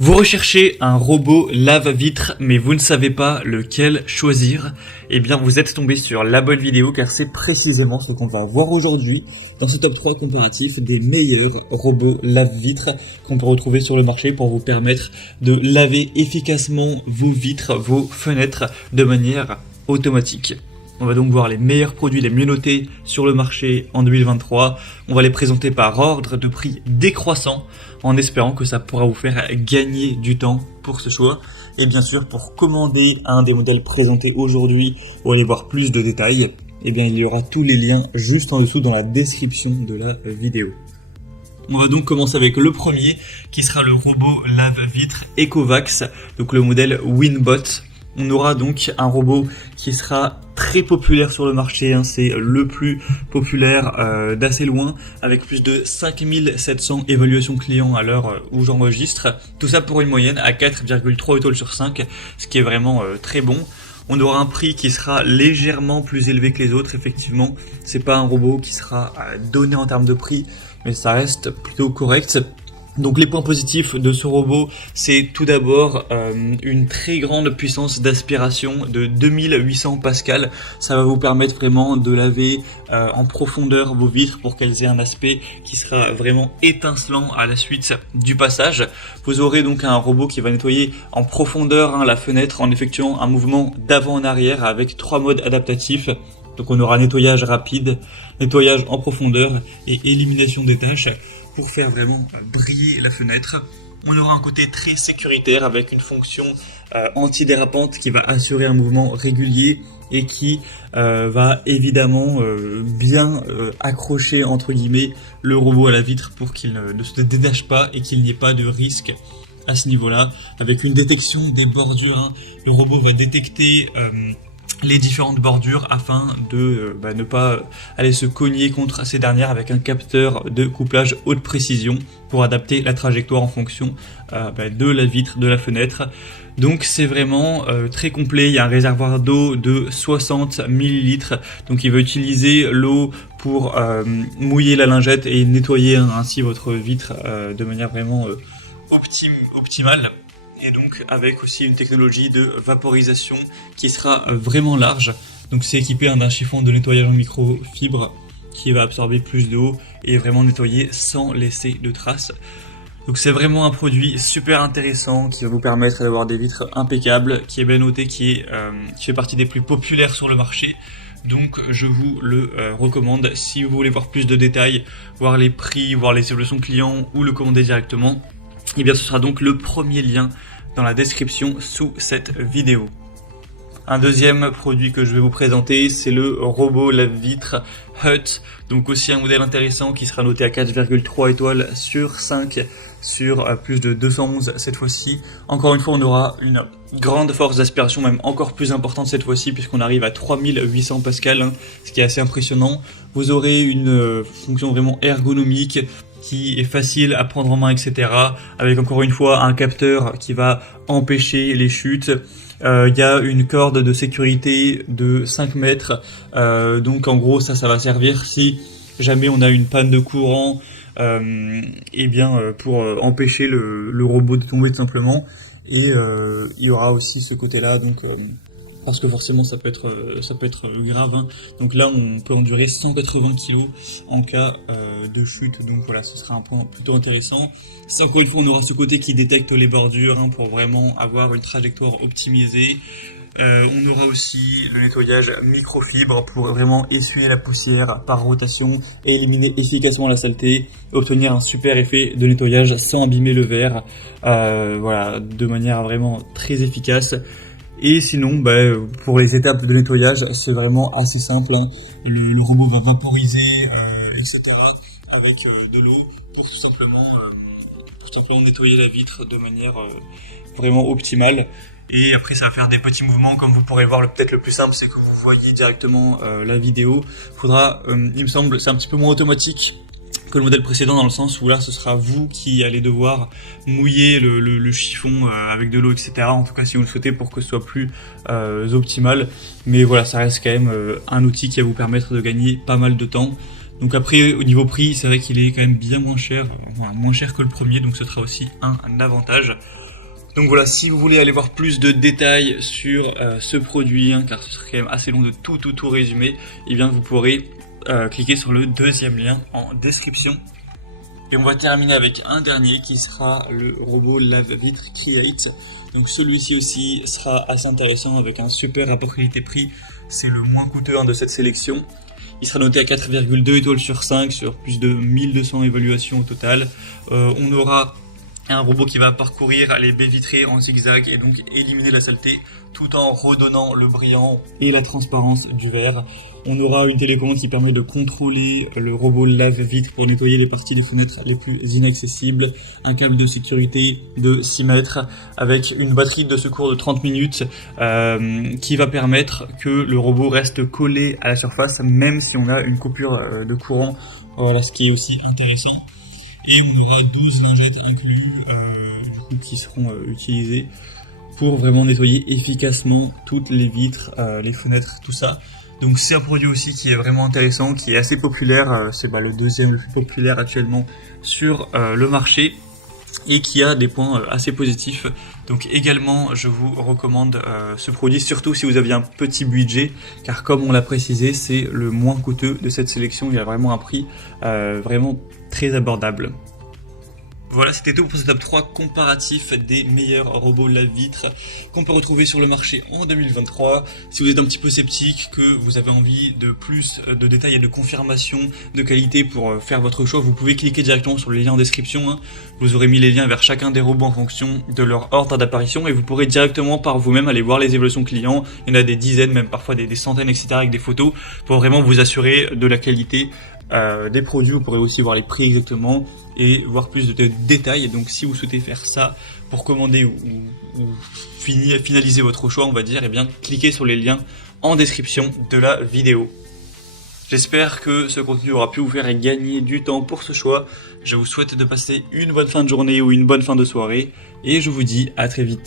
Vous recherchez un robot lave-vitre, mais vous ne savez pas lequel choisir? Eh bien, vous êtes tombé sur la bonne vidéo, car c'est précisément ce qu'on va voir aujourd'hui dans ce top 3 comparatif des meilleurs robots lave-vitres qu'on peut retrouver sur le marché pour vous permettre de laver efficacement vos vitres, vos fenêtres de manière automatique. On va donc voir les meilleurs produits les mieux notés sur le marché en 2023. On va les présenter par ordre de prix décroissant en espérant que ça pourra vous faire gagner du temps pour ce choix. Et bien sûr, pour commander un des modèles présentés aujourd'hui ou aller voir plus de détails, eh bien, il y aura tous les liens juste en dessous dans la description de la vidéo. On va donc commencer avec le premier qui sera le robot lave-vitre Ecovacs, donc le modèle Winbot. On aura donc un robot qui sera très populaire sur le marché, c'est le plus populaire d'assez loin, avec plus de 5700 évaluations clients à l'heure où j'enregistre. Tout ça pour une moyenne à 4,3 étoiles sur 5, ce qui est vraiment très bon. On aura un prix qui sera légèrement plus élevé que les autres, effectivement. C'est pas un robot qui sera donné en termes de prix, mais ça reste plutôt correct. Donc les points positifs de ce robot, c'est tout d'abord une très grande puissance d'aspiration de 2800 pascal. Ça va vous permettre vraiment de laver en profondeur vos vitres pour qu'elles aient un aspect qui sera vraiment étincelant à la suite du passage. Vous aurez donc un robot qui va nettoyer en profondeur la fenêtre en effectuant un mouvement d'avant en arrière avec 3 modes adaptatifs. Donc on aura nettoyage rapide, nettoyage en profondeur et élimination des taches pour faire vraiment briller la fenêtre. On aura un côté très sécuritaire avec une fonction antidérapante qui va assurer un mouvement régulier et qui va évidemment bien accrocher entre guillemets le robot à la vitre pour qu'il ne se détache pas et qu'il n'y ait pas de risque à ce niveau-là. Avec une détection des bordures, le robot va détecter les différentes bordures afin de ne pas aller se cogner contre ces dernières avec un capteur de couplage haute précision pour adapter la trajectoire en fonction de la vitre, de la fenêtre. Donc c'est vraiment très complet. Il y a un réservoir d'eau de 60 ml, donc il va utiliser l'eau pour mouiller la lingette et nettoyer ainsi votre vitre de manière vraiment optimale. Et donc avec aussi une technologie de vaporisation qui sera vraiment large. Donc c'est équipé d'un chiffon de nettoyage en microfibre qui va absorber plus d'eau et vraiment nettoyer sans laisser de traces. Donc c'est vraiment un produit super intéressant qui va vous permettre d'avoir des vitres impeccables, qui est bien noté, qui fait partie des plus populaires sur le marché. Donc je vous le recommande si vous voulez voir plus de détails, voir les prix, voir les évaluations clients ou le commander directement. Et bien ce sera donc le premier lien dans la description sous cette vidéo. Un deuxième produit que je vais vous présenter, c'est le robot lave-vitre Hut. Donc aussi un modèle intéressant qui sera noté à 4,3 étoiles sur 5 sur plus de 211 cette fois-ci. Encore une fois, on aura une grande force d'aspiration, même encore plus importante cette fois-ci, puisqu'on arrive à 3800 pascal, ce qui est assez impressionnant. Vous aurez une fonction vraiment ergonomique qui est facile à prendre en main, etc. Avec encore une fois un capteur qui va empêcher les chutes. Il y a une corde de sécurité de 5 mètres. Donc en gros ça va servir si jamais on a une panne de courant, pour empêcher le robot de tomber tout simplement. Et il y aura aussi ce côté-là, donc parce que forcément ça peut être grave. Donc là on peut endurer 180 kg en cas de chute, donc voilà, ce sera un point plutôt intéressant. Ça, encore une fois, on aura ce côté qui détecte les bordures pour vraiment avoir une trajectoire optimisée. On aura aussi le nettoyage microfibre pour vraiment essuyer la poussière par rotation et éliminer efficacement la saleté, obtenir un super effet de nettoyage sans abîmer le verre, voilà, de manière vraiment très efficace. Et sinon, pour les étapes de nettoyage, c'est vraiment assez simple. Le robot va vaporiser, etc. avec de l'eau pour tout simplement nettoyer la vitre de manière vraiment optimale. Et après, ça va faire des petits mouvements, comme vous pourrez le voir. Peut-être le plus simple, c'est que vous voyez directement la vidéo. Faudra, il me semble, c'est un petit peu moins automatique que le modèle précédent, dans le sens où là ce sera vous qui allez devoir mouiller le chiffon avec de l'eau, etc. En tout cas si vous le souhaitez, pour que ce soit plus optimal. Mais voilà, ça reste quand même un outil qui va vous permettre de gagner pas mal de temps. Donc après, au niveau prix, c'est vrai qu'il est quand même bien moins cher que le premier, donc ce sera aussi un avantage. Donc voilà, si vous voulez aller voir plus de détails sur ce produit, hein, car ce serait quand même assez long de tout résumer, et bien vous pourrez cliquer sur le deuxième lien en description. Et on va terminer avec un dernier qui sera le robot lave-vitre Create. Donc celui-ci aussi sera assez intéressant avec un super rapport qualité-prix. C'est le moins coûteux de cette sélection. Il sera noté à 4,2 étoiles sur 5 sur plus de 1200 évaluations au total. On aura un robot qui va parcourir les baies vitrées en zigzag et donc éliminer la saleté tout en redonnant le brillant et la transparence du verre. On aura une télécommande qui permet de contrôler le robot lave-vitre pour nettoyer les parties des fenêtres les plus inaccessibles. Un câble de sécurité de 6 mètres avec une batterie de secours de 30 minutes qui va permettre que le robot reste collé à la surface même si on a une coupure de courant. Voilà, ce qui est aussi intéressant. Et on aura 12 lingettes inclus qui seront utilisées pour vraiment nettoyer efficacement toutes les vitres, les fenêtres, tout ça. Donc c'est un produit aussi qui est vraiment intéressant, qui est assez populaire, c'est le deuxième le plus populaire actuellement sur le marché et qui a des points assez positifs. Donc également je vous recommande ce produit, surtout si vous aviez un petit budget, car comme on l'a précisé, c'est le moins coûteux de cette sélection, il y a vraiment un prix vraiment très abordable. Voilà, c'était tout pour ce top 3 comparatif des meilleurs robots lave-vitre qu'on peut retrouver sur le marché en 2023. Si vous êtes un petit peu sceptique, que vous avez envie de plus de détails et de confirmation de qualité pour faire votre choix, vous pouvez cliquer directement sur les liens en description. Vous aurez mis les liens vers chacun des robots en fonction de leur ordre d'apparition et vous pourrez directement par vous-même aller voir les évolutions clients. Il y en a des dizaines, même parfois des centaines, etc. avec des photos pour vraiment vous assurer de la qualité des produits. Vous pourrez aussi voir les prix exactement et voir plus de détails. Donc si vous souhaitez faire ça pour commander ou finaliser votre choix, on va dire, et bien cliquez sur les liens en description de la vidéo. J'espère que ce contenu aura pu vous faire gagner du temps pour ce choix. Je vous souhaite de passer une bonne fin de journée ou une bonne fin de soirée et je vous dis à très vite.